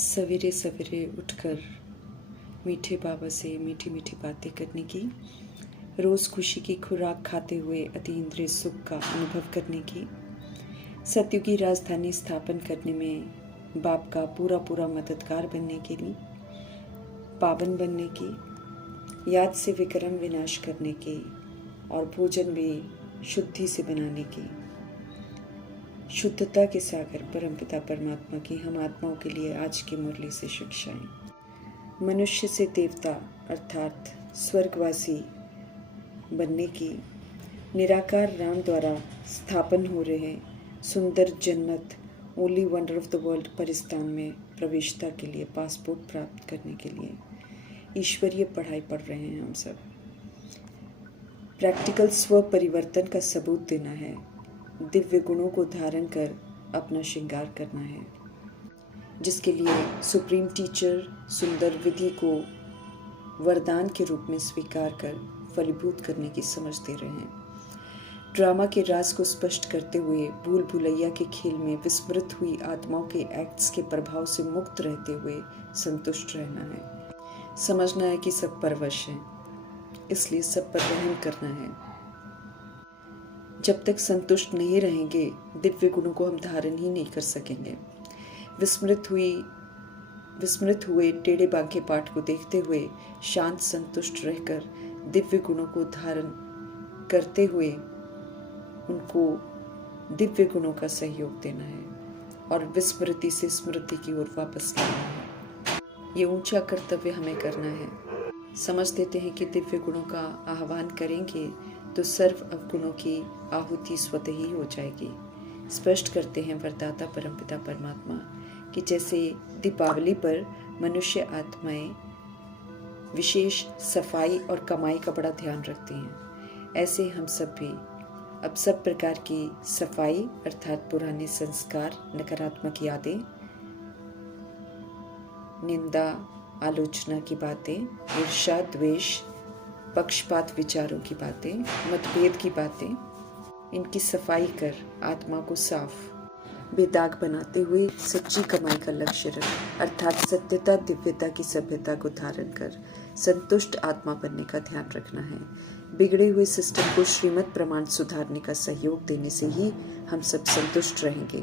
सवेरे सवेरे उठकर मीठे बाबा से मीठी मीठी बातें करने की, रोज़ खुशी की खुराक खाते हुए अतीन्द्रिय सुख का अनुभव करने की, सत्य की राजधानी स्थापन करने में बाप का पूरा पूरा मददगार बनने के लिए, पावन बनने की, याद से विक्रम विनाश करने की और भोजन भी शुद्धि से बनाने की, शुद्धता के सागर परमपिता परमात्मा की हम आत्माओं के लिए आज की मुरली से शिक्षाएं। मनुष्य से देवता अर्थात स्वर्गवासी बनने की, निराकार राम द्वारा स्थापन हो रहे सुंदर जन्नत only wonder of the world Paristan में प्रवेशता के लिए पासपोर्ट प्राप्त करने के लिए ईश्वरीय पढ़ाई पढ़ रहे हैं। हम सब प्रैक्टिकल स्व परिवर्तन का सबूत देना है, दिव्य गुणों को धारण कर अपना श्रृंगार करना है, जिसके लिए सुप्रीम टीचर सुंदर विधि को वरदान के रूप में स्वीकार कर फलीभूत करने की समझ दे रहे हैं। ड्रामा के राज को स्पष्ट करते हुए भूल भुलैया के खेल में विस्मृत हुई आत्माओं के एक्ट्स के प्रभाव से मुक्त रहते हुए संतुष्ट रहना है। समझना है कि सब परवश हैं, इसलिए सब पर रहम करना है। जब तक संतुष्ट नहीं रहेंगे दिव्य गुणों को हम धारण ही नहीं कर सकेंगे। विस्मृत हुए टेढ़े बांके पाठ को देखते हुए शांत संतुष्ट रहकर दिव्य गुणों को धारण करते हुए उनको दिव्य गुणों का सहयोग देना है और विस्मृति से स्मृति की ओर वापस लाना है। ये ऊंचा कर्तव्य हमें करना है। समझ देते हैं कि दिव्य गुणों का आह्वान करेंगे तो सर्व अवगुणों की आहुति स्वतः ही हो जाएगी। स्पष्ट करते हैं वरदाता परमपिता परमात्मा कि जैसे दीपावली पर मनुष्य आत्माएं विशेष सफाई और कमाई का बड़ा ध्यान रखती हैं, ऐसे हम सब भी अब सब प्रकार की सफाई अर्थात पुराने संस्कार, नकारात्मक यादें, निंदा आलोचना की बातें, ईर्ष्या द्वेष पक्षपात विचारों की बातें, मतभेद की बातें, इनकी सफाई कर आत्मा को साफ बेदाग बनाते हुए सच्ची कमाई का लक्ष्य रख अर्थात सत्यता दिव्यता की सभ्यता को धारण कर संतुष्ट आत्मा बनने का ध्यान रखना है। बिगड़े हुए सिस्टम को श्रीमत प्रमाण सुधारने का सहयोग देने से ही हम सब संतुष्ट रहेंगे।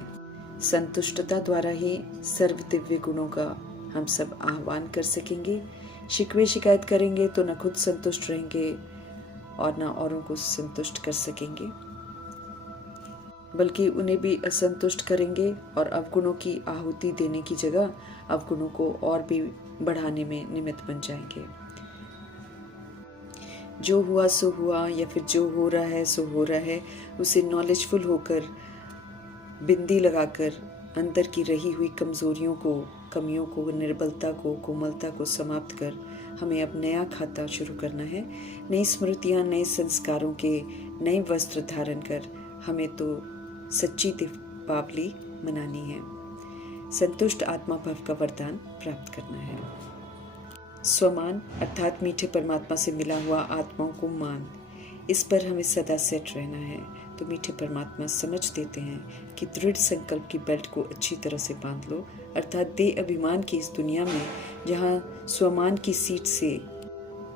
संतुष्टता द्वारा ही सर्व दिव्य गुणों का हम सब आह्वान कर सकेंगे। शिकवे शिकायत करेंगे तो न खुद संतुष्ट रहेंगे और न औरों को संतुष्ट कर सकेंगे, बल्कि उन्हें भी असंतुष्ट करेंगे और अवगुणों की आहुति देने की जगह अवगुणों को और भी बढ़ाने में निमित्त बन जाएंगे। जो हुआ सो हुआ या फिर जो हो रहा है सो हो रहा है, उसे नॉलेजफुल होकर बिंदी लगाकर अंदर की रही हुई कमजोरियों को, कमियों को, निर्बलता को, कोमलता को समाप्त कर हमें अब नया खाता शुरू करना है। नई स्मृतियाँ, नए संस्कारों के नए वस्त्र धारण कर हमें तो सच्ची दीपावली मनानी है। संतुष्ट आत्मा भव का वरदान प्राप्त करना है। स्वमान अर्थात मीठे परमात्मा से मिला हुआ आत्माओं को मान, इस पर हमें सदा सेट रहना है। तो मीठे परमात्मा समझ देते हैं कि दृढ़ संकल्प की बेल्ट को अच्छी तरह से बांध लो अर्थात दे अभिमान की इस दुनिया में जहाँ स्वमान की सीट से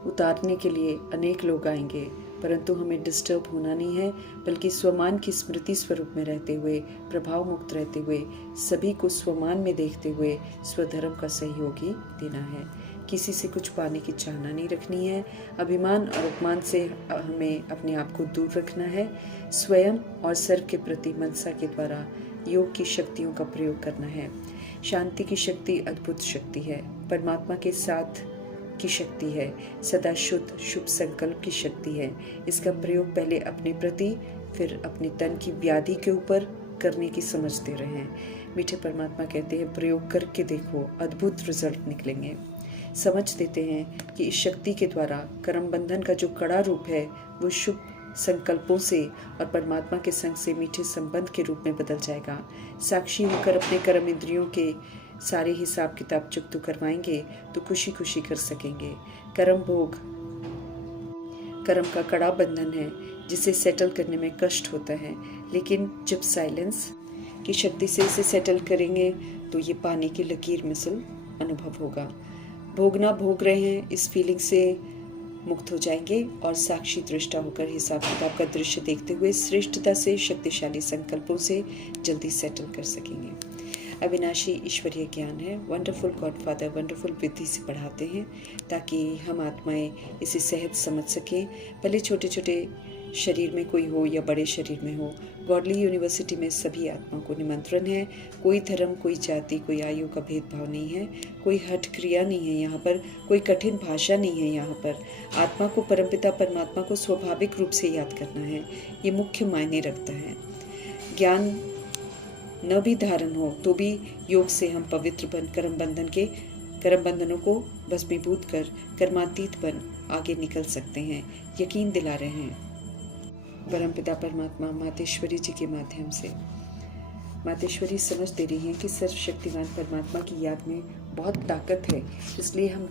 उतारने के लिए अनेक लोग आएंगे, परंतु हमें डिस्टर्ब होना नहीं है, बल्कि स्वमान की स्मृति स्वरूप में रहते हुए, प्रभाव मुक्त रहते हुए, सभी को स्वमान में देखते हुए स्वधर्म का सहयोग ही देना है। किसी से कुछ पाने की चाहना नहीं रखनी है। अभिमान और अपमान से हमें अपने आप को दूर रखना है। स्वयं और सर्व के प्रति मनसा के द्वारा योग की शक्तियों का प्रयोग करना है। शांति की शक्ति अद्भुत शक्ति है, परमात्मा के साथ की शक्ति है, सदा शुद्ध शुभ संकल्प की शक्ति है। इसका प्रयोग पहले अपने प्रति फिर अपने तन की व्याधि के ऊपर करने की समझ दे रहे हैं। मीठे परमात्मा कहते हैं प्रयोग करके देखो, अद्भुत रिजल्ट निकलेंगे। समझ देते हैं कि इस शक्ति के द्वारा कर्म बंधन का जो कड़ा रूप है वो शुभ संकल्पों से और परमात्मा के संग से मीठे संबंध के रूप में बदल जाएगा। साक्षी होकर अपने कर्म इंद्रियों के सारे हिसाब किताब चुकता करवाएंगे तो खुशी खुशी कर सकेंगे। कर्म भोग कर्म का कड़ा बंधन है जिसे सेटल करने में कष्ट होता है, लेकिन जब साइलेंस की शक्ति से इसे सेटल करेंगे तो ये पाने की लकीर मिसल अनुभव होगा। भोगना भोग रहे हैं, इस फीलिंग से मुक्त हो जाएंगे और साक्षी दृष्टा होकर हिसाब किताब का दृश्य देखते हुए श्रेष्ठता से शक्तिशाली संकल्पों से जल्दी सेटल कर सकेंगे। अविनाशी ईश्वरीय ज्ञान है, वंडरफुल गॉडफादर वंडरफुल विधि से पढ़ाते हैं ताकि हम आत्माएं इसे सहज समझ सकें। भले छोटे छोटे शरीर में कोई हो या बड़े शरीर में हो, गॉडली यूनिवर्सिटी में सभी आत्माओं को निमंत्रण है। कोई धर्म, कोई जाति, कोई आयु का भेदभाव नहीं है, कोई हठ क्रिया नहीं है यहाँ पर, कोई कठिन भाषा नहीं है यहाँ पर। आत्मा को परमपिता परमात्मा को स्वाभाविक रूप से याद करना है, ये मुख्य मायने रखता है। ज्ञान न भी धारण हो तो भी योग से हम पवित्र बन कर्म बंधनों को भस्मीभूत कर कर्मातीत बन आगे निकल सकते हैं। यकीन दिला रहे हैं परमपिता परमात्मा मातेश्वरी जी के माध्यम से। मातेश्वरी समझ दे रही हैं कि सर्वशक्तिमान परमात्मा की याद में बहुत ताकत है, इसलिए हम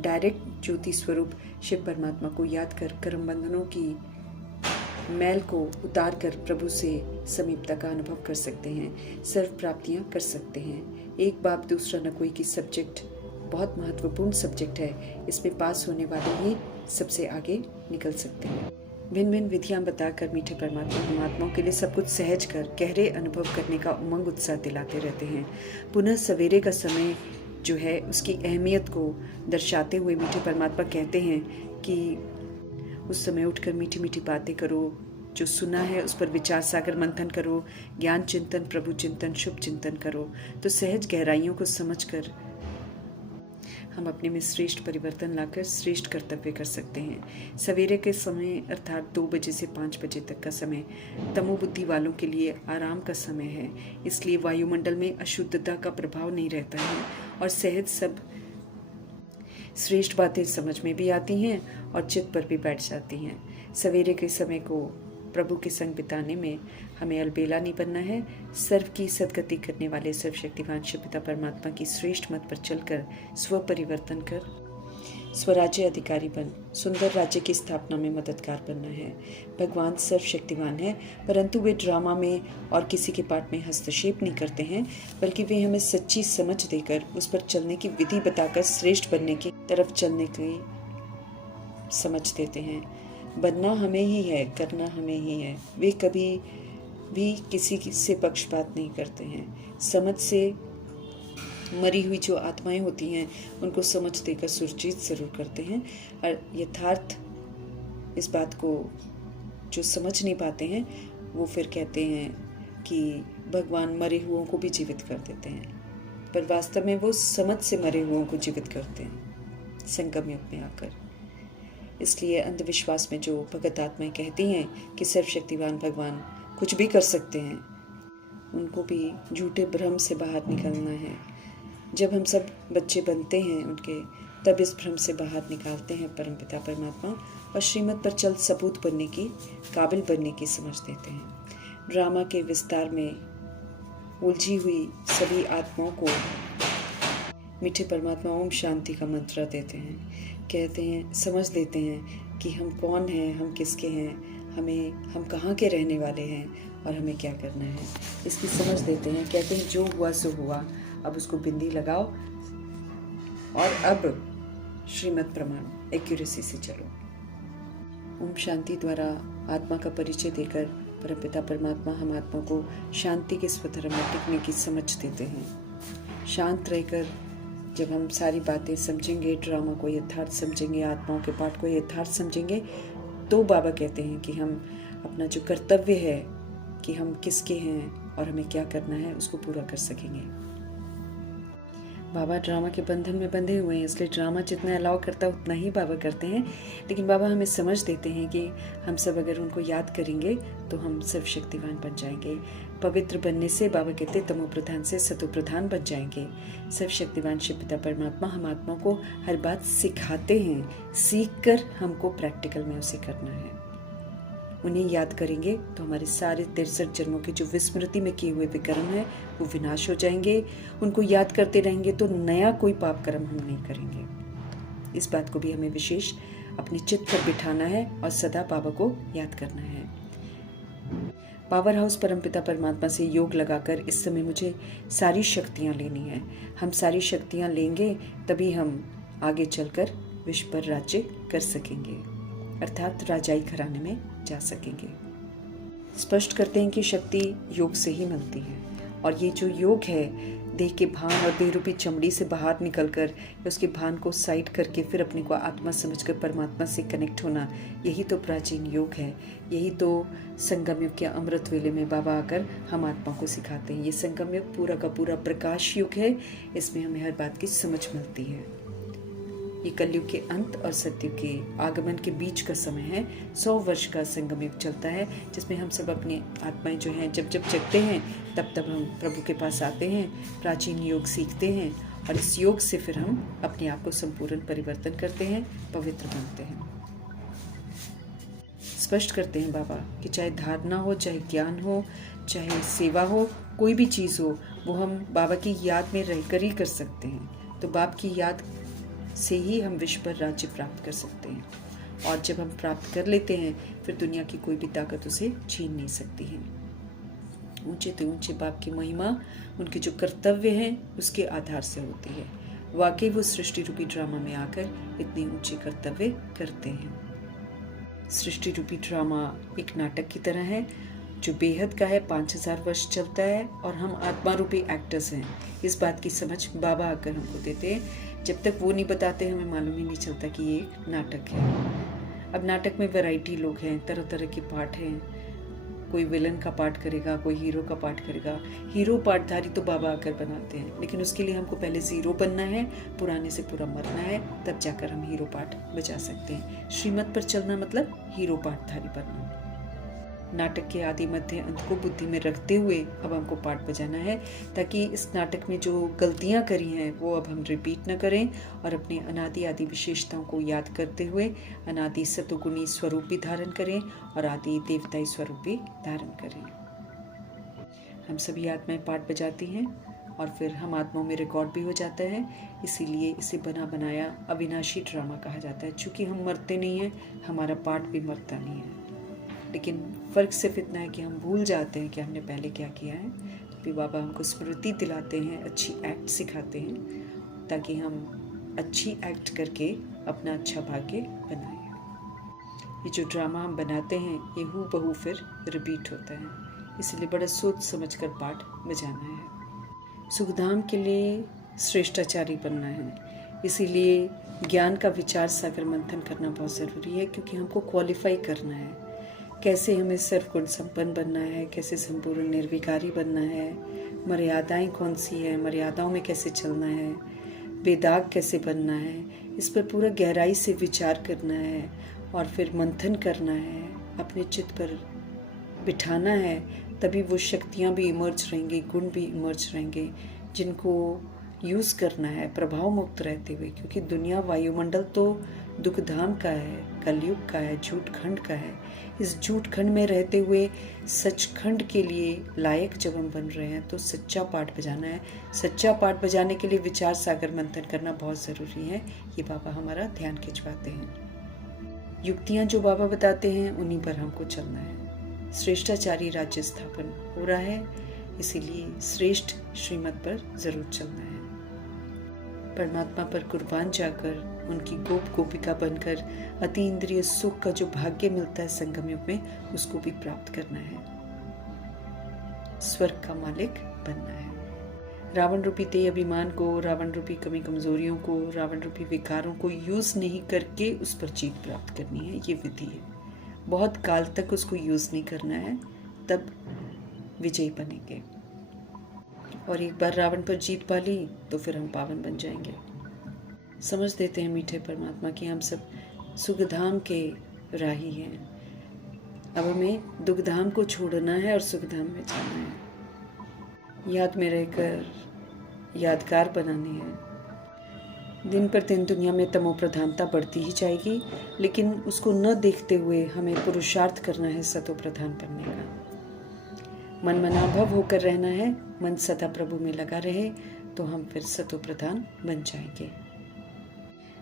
डायरेक्ट ज्योति स्वरूप शिव परमात्मा को याद कर कर्म बंधनों की मैल को उतार कर प्रभु से समीपता का अनुभव कर सकते हैं, सर्व प्राप्तियां कर सकते हैं। एक बाप दूसरा न कोई की सब्जेक्ट बहुत महत्वपूर्ण सब्जेक्ट है, इसमें पास होने वाले ही सबसे आगे निकल सकते हैं। भिन्न भिन्न विधियां बताकर मीठे परमात्मा हम आत्माओं के लिए सब कुछ सहज कर गहरे अनुभव करने का उमंग उत्साह दिलाते रहते हैं। पुनः सवेरे का समय जो है उसकी अहमियत को दर्शाते हुए मीठे परमात्मा कहते हैं कि उस समय उठकर मीठी मीठी बातें करो, जो सुना है उस पर विचार सागर मंथन करो, ज्ञान चिंतन, प्रभु चिंतन, शुभ चिंतन करो, तो सहज गहराइयों को समझकर हम अपने में श्रेष्ठ परिवर्तन लाकर श्रेष्ठ कर्तव्य कर सकते हैं। सवेरे के समय अर्थात 2 बजे से 5 बजे तक का समय तमोबुद्धि वालों के लिए आराम का समय है, इसलिए वायुमंडल में अशुद्धता का प्रभाव नहीं रहता है और सहज सब श्रेष्ठ बातें समझ में भी आती हैं और चित्त पर भी बैठ जाती हैं। सवेरे के समय को प्रभु के संग बिताने में हमें अलबेला नहीं बनना है। सर्व की सदगति करने वाले सर्वशक्तिमान शिव पिता परमात्मा की श्रेष्ठ मत पर चलकर स्व परिवर्तन कर स्वराज्य अधिकारी बन सुंदर राज्य की स्थापना में मददगार बनना है। भगवान सर्वशक्तिमान है, परंतु वे ड्रामा में और किसी के पाठ में हस्तक्षेप नहीं करते हैं, बल्कि वे हमें सच्ची समझ देकर उस पर चलने की विधि बताकर श्रेष्ठ बनने की तरफ चलने की समझ देते हैं। बनना हमें ही है, करना हमें ही है। वे कभी भी किसी से पक्षपात नहीं करते हैं। समझ से मरी हुई जो आत्माएं होती हैं उनको समझ देकर सुरजीत जरूर करते हैं, और यथार्थ इस बात को जो समझ नहीं पाते हैं वो फिर कहते हैं कि भगवान मरे हुओं को भी जीवित कर देते हैं, पर वास्तव में वो समझ से मरे हुओं को जीवित करते हैं संगम युग में आकर। इसलिए अंधविश्वास में जो भगत आत्माएं कहती हैं कि सर्वशक्तिवान भगवान कुछ भी कर सकते हैं, उनको भी झूठे भ्रम से बाहर निकलना है। जब हम सब बच्चे बनते हैं उनके, तब इस भ्रम से बाहर निकालते हैं परमपिता परमात्मा और श्रीमत पर चल सबूत बनने की, काबिल बनने की समझ देते हैं। ड्रामा के विस्तार में उलझी हुई सभी आत्माओं को मीठे परमात्मा ओम शांति का मंत्र देते हैं, कहते हैं, समझ देते हैं कि हम कौन हैं, हम किसके हैं, हम कहाँ के रहने वाले हैं और हमें क्या करना है, इसकी समझ देते हैं। कहते हैं जो हुआ सो हुआ, अब उसको बिंदी लगाओ और अब श्रीमत प्रमाण एक्यूरेसी से चलो। ओम शांति द्वारा आत्मा का परिचय देकर परमपिता परमात्मा हम आत्मा को शांति के स्वधर्म में टिकने की समझ देते हैं। शांत रहकर जब हम सारी बातें समझेंगे, ड्रामा को यथार्थ समझेंगे, आत्माओं के पाठ को यथार्थ समझेंगे, तो बाबा कहते हैं कि हम अपना जो कर्तव्य है कि हम किसके हैं और हमें क्या करना है उसको पूरा कर सकेंगे। बाबा ड्रामा के बंधन में बंधे हुए हैं, इसलिए ड्रामा जितना अलाउ करता है उतना ही बाबा करते हैं, लेकिन बाबा हमें समझ देते हैं कि हम सब अगर उनको याद करेंगे तो हम सर्वशक्तिवान बन जाएंगे। पवित्र बनने से बाबा कहते तमो प्रधान से सतो प्रधान बन जाएंगे। सर्वशक्तिवान शिव पिता परमात्मा हम आत्मा को हर बात सिखाते हैं, सीख कर हमको प्रैक्टिकल में उसे करना है। उन्हें याद करेंगे तो हमारे सारे 63 जन्मों के जो विस्मृति में किए हुए विकर्म हैं वो विनाश हो जाएंगे। उनको याद करते रहेंगे तो नया कोई पाप कर्म हम नहीं करेंगे। इस बात को भी हमें विशेष अपने चित्त पर बिठाना है और सदा बाबा को याद करना है। पावर हाउस परमपिता परमात्मा से योग लगाकर इस समय मुझे सारी शक्तियाँ लेनी है। हम सारी शक्तियाँ लेंगे तभी हम आगे चलकर विश्व पर राज्य कर सकेंगे, अर्थात राजाई घराने में जा सकेंगे। स्पष्ट करते हैं कि शक्ति योग से ही मिलती है, और ये जो योग है देह के भान और देह रूपी चमड़ी से बाहर निकलकर उसके भान को साइड करके फिर अपने को आत्मा समझकर परमात्मा से कनेक्ट होना, यही तो प्राचीन योग है। यही तो संगम युग के अमृत वेले में बाबा आकर हम आत्मा को सिखाते हैं। ये संगम युग पूरा का पूरा प्रकाश युग है, इसमें हमें हर बात की समझ मिलती है। ये कलयुग के अंत और सतयुग के आगमन के बीच का समय है। 100 वर्ष का संगम युग चलता है, जिसमें हम सब अपनी आत्माएं जो हैं जब जब जगते हैं तब तब हम प्रभु के पास आते हैं, प्राचीन योग सीखते हैं, और इस योग से फिर हम अपने आप को संपूर्ण परिवर्तन करते हैं, पवित्र बनते हैं। स्पष्ट करते हैं बाबा कि चाहे धारणा हो, चाहे ज्ञान हो, चाहे सेवा हो, कोई भी चीज़ हो, वो हम बाबा की याद में रहकर ही कर सकते हैं। तो बाप की याद से ही हम विश्व पर राज्य प्राप्त कर सकते हैं, और जब हम प्राप्त कर लेते हैं फिर दुनिया की कोई भी ताकत उसे छीन नहीं सकती है। ऊंचे तो ऊंचे बाप की महिमा उनके जो कर्तव्य हैं उसके आधार से होती है। वाकई वो सृष्टि रूपी ड्रामा में आकर इतने ऊंचे कर्तव्य करते हैं। सृष्टि रूपी ड्रामा एक नाटक की तरह है जो बेहद का है, 5000 वर्ष चलता है, और हम आत्मा रूपी एक्टर्स हैं। इस बात की समझ बाबा आकर हमको देते हैं। जब तक वो नहीं बताते हमें मालूम ही नहीं चलता कि ये एक नाटक है। अब नाटक में वैरायटी लोग हैं, तरह तरह के पार्ट हैं। कोई विलन का पार्ट करेगा, कोई हीरो का पार्ट करेगा। हीरो पार्टधारी तो बाबा आकर बनाते हैं, लेकिन उसके लिए हमको पहले ज़ीरो बनना है, पुराने से पूरा मरना है, तब जाकर हम हीरो पार्ट बजा सकते हैं। श्रीमत पर चलना मतलब हीरो पार्टधारी बनना। नाटक के आदि मध्य अंत को बुद्धि में रखते हुए अब हमको पार्ट बजाना है, ताकि इस नाटक में जो गलतियां करी हैं वो अब हम रिपीट न करें, और अपने अनादि आदि विशेषताओं को याद करते हुए अनादि सतोगुणी स्वरूप भी धारण करें और आदि देवताई स्वरूप भी धारण करें। हम सभी आत्माएं पार्ट बजाती हैं और फिर हम आत्माओं में रिकॉर्ड भी हो जाता है। इसीलिए इसे बना बनाया अविनाशी ड्रामा कहा जाता है। चूँकि हम मरते नहीं हैं, हमारा पार्ट भी मरता नहीं है, लेकिन फ़र्क सिर्फ इतना है कि हम भूल जाते हैं कि हमने पहले क्या किया है। तो फिर बाबा हमको स्मृति दिलाते हैं, अच्छी एक्ट सिखाते हैं, ताकि हम अच्छी एक्ट करके अपना अच्छा भाग्य बनाएं। ये जो ड्रामा हम बनाते हैं ये हूबहू फिर रिपीट होता है, इसलिए बड़ा सोच समझ कर पाठ बजाना है। सुखधाम के लिए श्रेष्ठाचारी बनना है, इसीलिए ज्ञान का विचार सागर मंथन करना बहुत ज़रूरी है, क्योंकि हमको क्वालिफाई करना है। कैसे हमें सर्वगुण संपन्न बनना है, कैसे संपूर्ण निर्विकारी बनना है, मर्यादाएं कौन सी है, मर्यादाओं में कैसे चलना है, बेदाग कैसे बनना है, इस पर पूरा गहराई से विचार करना है और फिर मंथन करना है, अपने चित्त पर बिठाना है। तभी वो शक्तियाँ भी इमर्ज रहेंगी, गुण भी इमर्ज रहेंगे, जिनको यूज़ करना है प्रभाव मुक्त रहते हुए। क्योंकि दुनिया वायुमंडल तो दुखधाम का है, कलयुग का है, झूठ खंड का है। इस झूठ खंड में रहते हुए सचखंड के लिए लायक जब हम बन रहे हैं तो सच्चा पाठ बजाना है। सच्चा पाठ बजाने के लिए विचार सागर मंथन करना बहुत ज़रूरी है। ये बाबा हमारा ध्यान खिंचवाते हैं। युक्तियाँ जो बाबा बताते हैं उन्हीं पर हमको चलना है। श्रेष्ठाचारी राज्य स्थापन हो रहा है, इसीलिए श्रेष्ठ श्रीमत पर ज़रूर चलना है। परमात्मा पर कुर्बान जाकर उनकी गोप गोपिका बनकर अति इंद्रिय सुख का जो भाग्य मिलता है संगम युग में, उसको भी प्राप्त करना है। स्वर्ग का मालिक बनना है। रावण रूपी देह अभिमान को, रावण रूपी कमी कमजोरियों को, रावण रूपी विकारों को यूज नहीं करके उस पर जीत प्राप्त करनी है। ये विधि है। बहुत काल तक उसको यूज नहीं करना है, तब विजयी बनेंगे। और एक बार रावण पर जीत पा ली तो फिर हम पावन बन जाएंगे। समझ देते हैं मीठे परमात्मा कि हम सब सुखधाम के राही हैं। अब हमें दुखधाम को छोड़ना है और सुखधाम में जाना है। याद में रहकर यादगार बनानी है। दिन पर दिन दुनिया में तमो प्रधानता बढ़ती ही जाएगी, लेकिन उसको न देखते हुए हमें पुरुषार्थ करना है सतो प्रधान बनने का। मन मनाभव होकर रहना है, मन सदा प्रभु में लगा रहे तो हम फिर सतो प्रधान बन जाएंगे।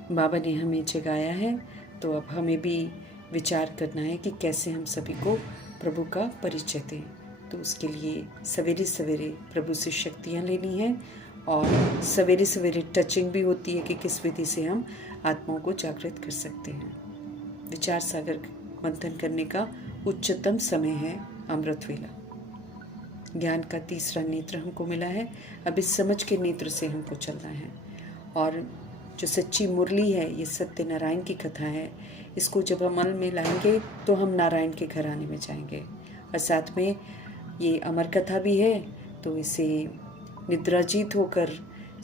बाबा ने हमें जगाया है तो अब हमें भी विचार करना है कि कैसे हम सभी को प्रभु का परिचय दें। तो उसके लिए सवेरे सवेरे प्रभु से शक्तियाँ लेनी है और सवेरे सवेरे टचिंग भी होती है कि किस विधि से हम आत्माओं को जागृत कर सकते हैं। विचार सागर मंथन करने का उच्चतम समय है अमृत वेला। ज्ञान का तीसरा नेत्र हमको मिला है, अब इस समझ के नेत्र से हमको चलना है। और जो सच्ची मुरली है, ये सत्यनारायण की कथा है, इसको जब हम अमल में लाएंगे तो हम नारायण के घराने में जाएंगे। और साथ में ये अमर कथा भी है, तो इसे निद्राजीत होकर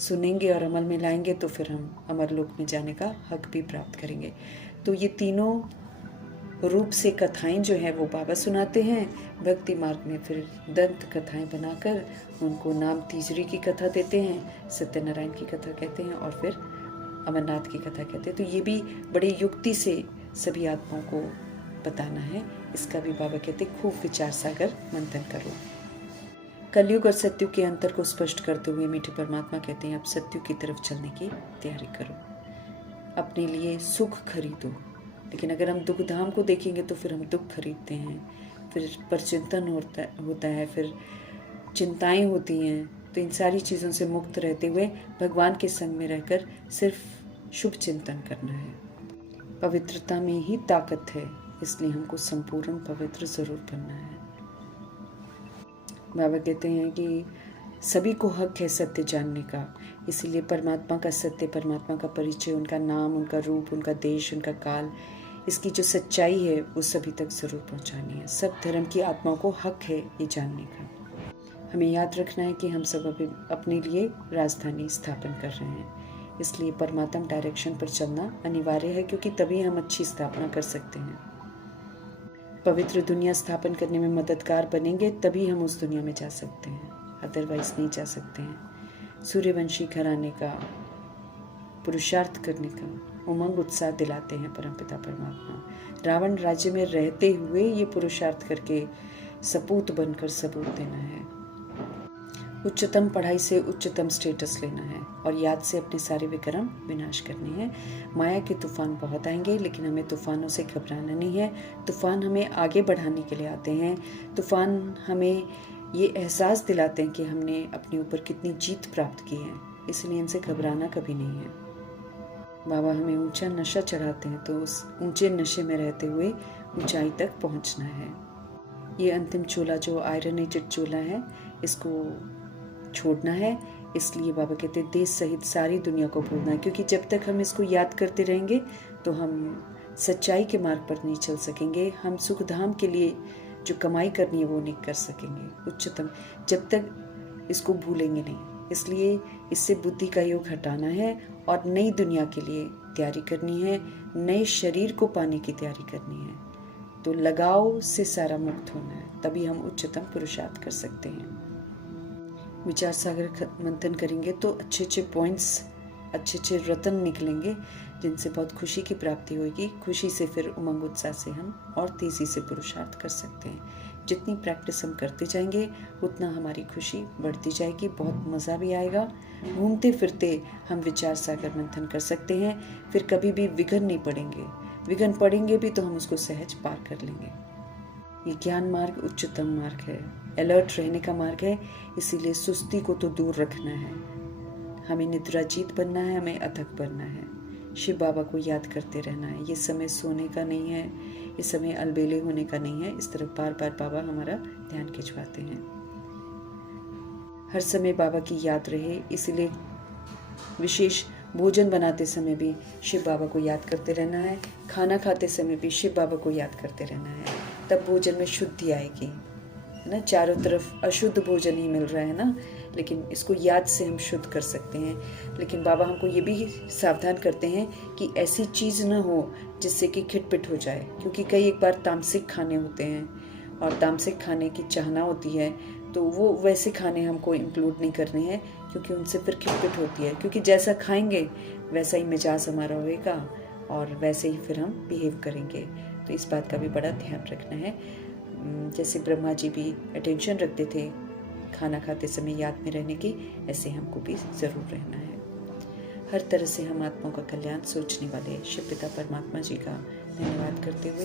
सुनेंगे और अमल में लाएंगे तो फिर हम अमरलोक में जाने का हक भी प्राप्त करेंगे। तो ये तीनों रूप से कथाएं जो है वो बाबा सुनाते हैं। भक्ति मार्ग में फिर दंत कथाएं बनाकर उनको नाम तीजरी की कथा देते हैं, सत्यनारायण की कथा कहते हैं और फिर अमरनाथ की कथा कहते हैं। तो ये भी बड़े युक्ति से सभी आत्माओं को बताना है। इसका भी बाबा कहते खूब विचार सागर मंथन करो। कलयुग और सत्युग के अंतर को स्पष्ट करते हुए मीठे परमात्मा कहते हैं अब सत्युग की तरफ चलने की तैयारी करो। अपने लिए सुख खरीदो, लेकिन अगर हम दुख धाम को देखेंगे तो फिर हम दुख खरीदते हैं, फिर परचिंतन होता है, फिर चिंताएं होती हैं। तो इन सारी चीज़ों से मुक्त रहते हुए भगवान के संग में रहकर सिर्फ शुभ चिंतन करना है। पवित्रता में ही ताकत है, इसलिए हमको संपूर्ण पवित्र जरूर बनना है। बाबा कहते हैं कि सभी को हक है सत्य जानने का, इसीलिए परमात्मा का सत्य, परमात्मा का परिचय, उनका नाम, उनका रूप, उनका देश, उनका काल, इसकी जो सच्चाई है वो सभी तक ज़रूर पहुंचानी है। सब धर्म की आत्माओं को हक है ये जानने का। हमें याद रखना है कि हम सब अभी अपने लिए राजधानी स्थापन कर रहे हैं, इसलिए परमात्मा डायरेक्शन पर चलना अनिवार्य है, क्योंकि तभी हम अच्छी स्थापना कर सकते हैं। पवित्र दुनिया स्थापन करने में मददगार बनेंगे तभी हम उस दुनिया में जा सकते हैं, अदरवाइज नहीं जा सकते हैं। सूर्यवंशी घराने का पुरुषार्थ करने का उमंग उत्साह दिलाते हैं परमपिता परमात्मा। रावण राज्य में रहते हुए ये पुरुषार्थ करके सपूत बनकर सबूत देना है। उच्चतम पढ़ाई से उच्चतम स्टेटस लेना है और याद से अपने सारे विक्रम विनाश करने हैं। माया के तूफान बहुत आएंगे, लेकिन हमें तूफानों से घबराना नहीं है। तूफान हमें आगे बढ़ाने के लिए आते हैं। तूफान हमें ये एहसास दिलाते हैं कि हमने अपने ऊपर कितनी जीत प्राप्त की है, इसलिए इनसे घबराना कभी नहीं है। बाबा हमें ऊंचा नशा चढ़ाते हैं, तो उस ऊंचे नशे में रहते हुए ऊंचाई तक पहुंचना है। ये अंतिम चोला जो आयरनेटेड चोला है, इसको छोड़ना है। इसलिए बाबा कहते हैं देश सहित सारी दुनिया को भूलना है, क्योंकि जब तक हम इसको याद करते रहेंगे तो हम सच्चाई के मार्ग पर नहीं चल सकेंगे। हम सुख धाम के लिए जो कमाई करनी है वो नहीं कर सकेंगे उच्चतम, जब तक इसको भूलेंगे नहीं। इसलिए इससे बुद्धि का योग हटाना है और नई दुनिया के लिए तैयारी करनी है, नए शरीर को पाने की तैयारी करनी है। तो लगाव से सारा मुक्त होना है, तभी हम उच्चतम पुरुषार्थ कर सकते हैं। विचार सागर मंथन करेंगे तो अच्छे अच्छे पॉइंट्स, अच्छे अच्छे रत्न निकलेंगे, जिनसे बहुत खुशी की प्राप्ति होगी। खुशी से फिर उमंग उत्साह से हम और तेज़ी से पुरुषार्थ कर सकते हैं। जितनी प्रैक्टिस हम करते जाएंगे उतना हमारी खुशी बढ़ती जाएगी, बहुत मज़ा भी आएगा। घूमते फिरते हम विचार सागर मंथन कर सकते हैं, फिर कभी भी विघ्न नहीं पड़ेंगे। विघ्न पड़ेंगे भी तो हम उसको सहज पार कर लेंगे। ये ज्ञान मार्ग उच्चतम मार्ग है, अलर्ट रहने का मार्ग है, इसीलिए सुस्ती को तो दूर रखना है। हमें निद्राजीत बनना है, हमें अथक बनना है। शिव बाबा को याद करते रहना है। ये समय सोने का नहीं है, ये समय अलबेले होने का नहीं है। इस तरफ बार बार बाबा हमारा ध्यान खिंचवाते हैं। हर समय बाबा की याद रहे, इसीलिए विशेष भोजन बनाते समय भी शिव बाबा को याद करते रहना है। खाना खाते समय भी शिव बाबा को याद करते रहना है, तब भोजन में शुद्धि आएगी, है ना। चारों तरफ अशुद्ध भोजन ही मिल रहा है ना, लेकिन इसको याद से हम शुद्ध कर सकते हैं। लेकिन बाबा हमको ये भी सावधान करते हैं कि ऐसी चीज़ ना हो जिससे कि खिटपिट हो जाए, क्योंकि कई एक बार तामसिक खाने होते हैं और तामसिक खाने की चाहना होती है, तो वो वैसे खाने हमको इंक्लूड नहीं करने हैं, क्योंकि उनसे फिर खिटपिट होती है। क्योंकि जैसा खाएंगे वैसा ही मिजाज हमारा होएगा और वैसे ही फिर हम बिहेव करेंगे। तो इस बात का भी बड़ा ध्यान रखना है। जैसे ब्रह्मा जी भी अटेंशन रखते थे खाना खाते समय याद में रहने की, ऐसे हमको भी ज़रूर रहना है। हर तरह से हम आत्माओं का कल्याण सोचने वाले शिव पिता परमात्मा जी का धन्यवाद करते हुए